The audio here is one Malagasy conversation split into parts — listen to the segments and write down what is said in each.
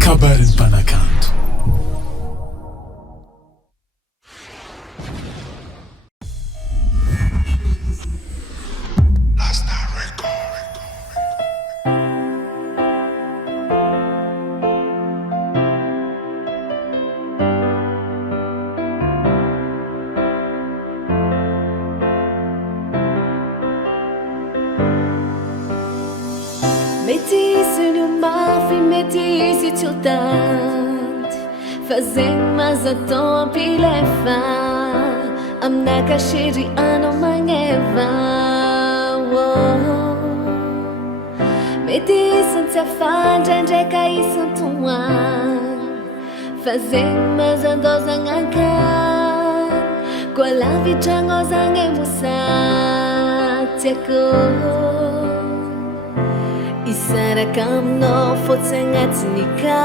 kabarin'ny mpanakanto. Fazendo mas a tua pilefa amna kashiri ano mangeva Medição se afanja ndreka isantuan Fazendo mas a dosa ngaka Kwa la vichango zange musatiako Isara kam no fotsengatnika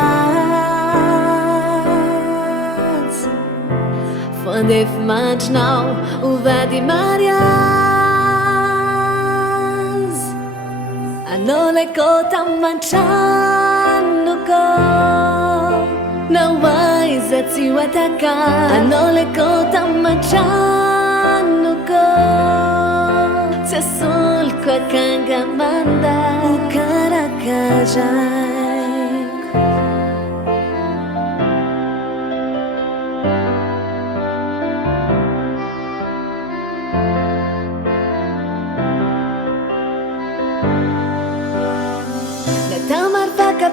Fandef manjnau uvadi marias Anole kota manchanuko Não vais a te atacar Anole kota manchanuko Te sol kwa kanga manda O karakajai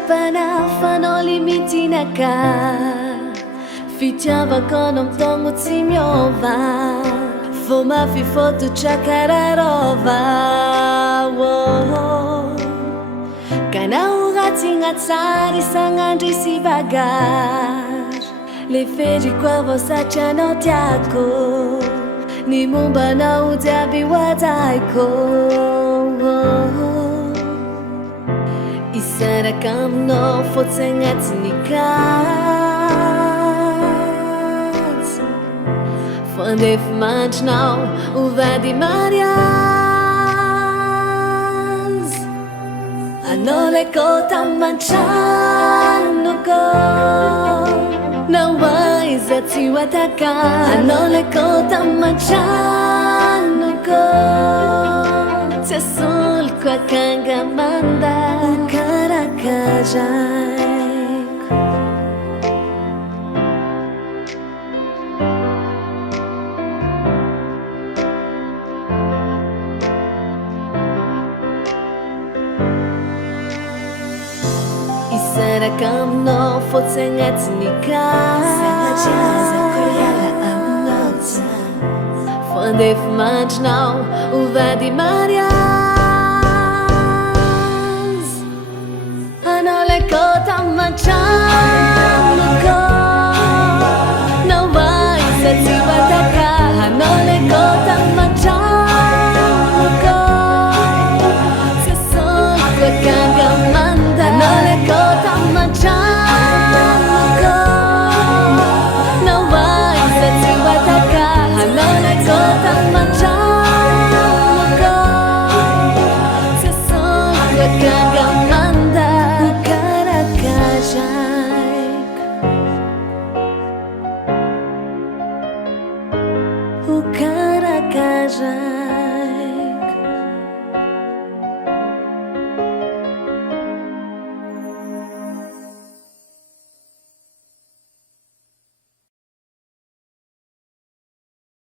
Panafano limitinaka Fitiava kono mtongo tsimyova Foma fifotu chakararova Kana uraty gnatsary sagnandry sy bagage Le fery koa vao satrianao tiako Ny mombanao jiaby hoajaiko Isaraka aminao fotsy agnatin'ny katsy Fandefy mandrinao hovady mariaz Anao le kota mantranuko Não vais a te atacar Anao le kota mantranuko Te sol kwa kanga manda Karakajaiku Isaraka aminao fotsy agnatin'ny katsy Fandefy mandrinao hovady mariaz